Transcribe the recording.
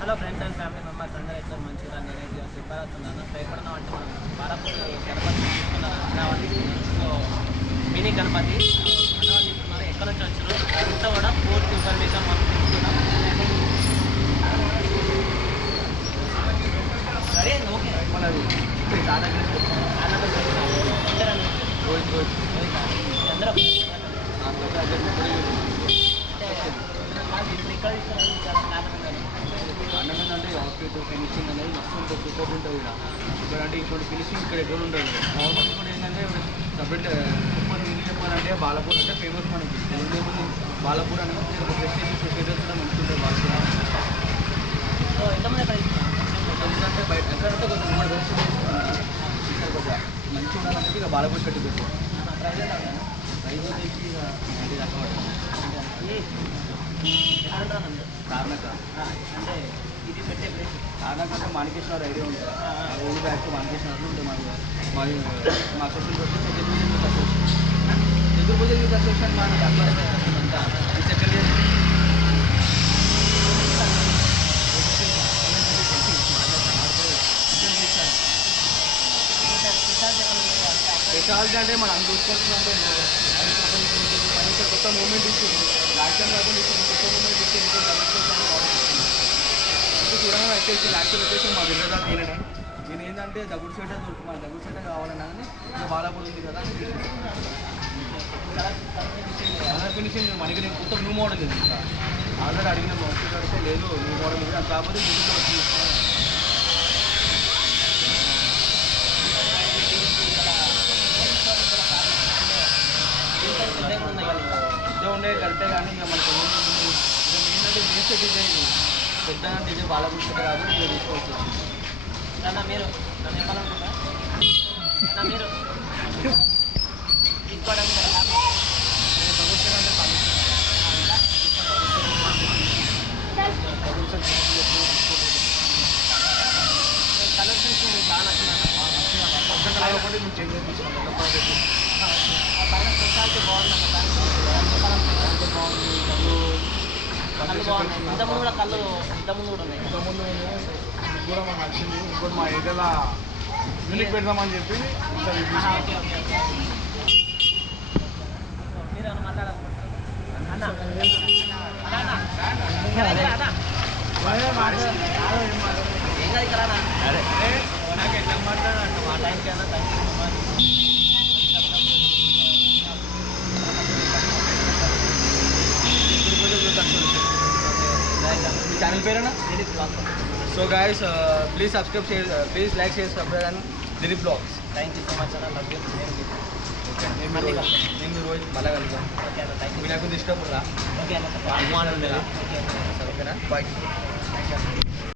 Hello friends and family members అందరూ ఎట్లా మంచిగా నేను సిద్ధార్థున్నాను సో ఎక్కడున్నాం అంటే మనం బాలాపూర్ గణపతి సో మినీ గణపతి. తీసుకున్నారు. ఎక్కడ నుంచి వచ్చారు అంతా కూడా పూర్తి ఇన్ఫర్మేషన్ మనం తీసుకున్నాం సరే ఓకే. అందరూ ఇక్కడ అవుట్ఫిట్ ఫినిషింగ్ అనేది మస్తు ఉంటుంది సూపర్ ఉంటుంది ఇక్కడ ఇక్కడ అంటే ఇటువంటి ఫినిషింగ్ ఇక్కడ ఎక్కడ ఉంటుంది నార్మల్ ఇప్పుడు ఏంటంటే సపరేట్ సూపర్ మీనింగ్ చెప్పాలంటే బాలపూర్ అంటే ఫేమస్ మనకి. ఏముంది బాలపూర్ అనేది ఒక ప్రెస్టేజ్ ఫెసిలిటీస్ కూడా ఉంటుంది బాలపూర్. సో ఎంతమంది అక్కడ ఎందుకంటే బయట ఎక్కడంటే కొంచెం మూడు బెస్ట్ మంచిగా ఉండాలంటే ఇక బాలపూర్ పెట్టి పెట్టు. ప్రైజ్ వచ్చేసి ఇక నైంటీ దాకా పడుతుంది. ఇది పెట్టే ప్లేస్ కారణక అంటే మాణికేశ్వర ఐడియా ఉంటుంది ఆ ఓల్డ్ బ్యాగ్స్ మాణికేశ్వర ఉంటుంది మాది మాది మా సొసైటీ వచ్చి Chaturbhuja youth association Chaturbhuja youth association మా అంతా ఈ సెకండ్ ఇయర్ స్పెషాలిటీ అంటే మనం అంత చూసుకోవాల్సిందంటే కనీసం కొత్త మూమెంట్ ఇచ్చింది లాస్ట్ టైం కాకుండా ఇప్పుడు కొత్త మూమెంట్ ఇచ్చి ఇంకో అంటే చూడగానే వచ్చేసి యాక్చువల్ వచ్చేసి మా విలేజ్ నేనే నేను ఏంటంటే దగ్గర సెట్ దొరికి మా దగ్గర సెట్ కావాలన్నా కానీ ఇంకా బాలాపూర్ ఉంది కదా అని కలర్ ఫినిషింగ్ మనకి నేను కొత్త న్యూ మోడల్ ఇది. ఇంకా ఆల్రెడీ అడిగిన మోస్ట్లీ అడిగితే లేదు న్యూ మోడల్ ఇది అది కాకపోతే యూట్యూబ్లో ఉండే కరెక్టే కానీ ఇక మనకు ఏంటంటే వేస్తే డిజైన్ పెద్ద డిజైన్ బాలపూర్ సెట్ కాబట్టి ఇట్లా తీసుకోవచ్చు అన్న మీరు నన్ను చెప్పాలనుకుంటా మీరు తీసుకోవడం గల కారణం? నేను మీకు బాగా నచ్చిందన్న ఒకటి మేము చేంజ్ పైన స్పెషాలిటీ బాగుందన్న దానికి బాగుంది బాగున్నాయి. ఇంతకుముందు కూడా కళ్ళు ఇంతకుముందు కూడా ఉన్నాయి. ఇంతకుముందు కూడా మాకు నచ్చింది ఇంకోటి మా ఏరియాలో యూనిక్ పెడదామని చెప్పి ఇంకా ఇది ఆహా, తీసుకున్నాం. ఓకే ఓకే ఓకే మీరు ఏమైనా మాట్లాడాలనుకుంటారా? అన్న అన్న, అన్న ఇక్కడ అన్న. ఏం కాదు ఇక్కడ అన్న. నాకు ఎట్లా మాట్లాడాలంటే మా టైంకి అన్న థ్యాంక్ యూ సో మచ్ మీ channel పేరేనా so guys please subscribe please like share subscribe అని Dileep blogs thank you so much అన్న లవ్ యూ నేను. నేను రోజు మళ్ళా కలుగుతాం ఓకే అన్న థ్యాంక్ యూ రా ఓకే అన్న ఓకే అన్న ఓకేనా బాయ్ థ్యాంక్ యూ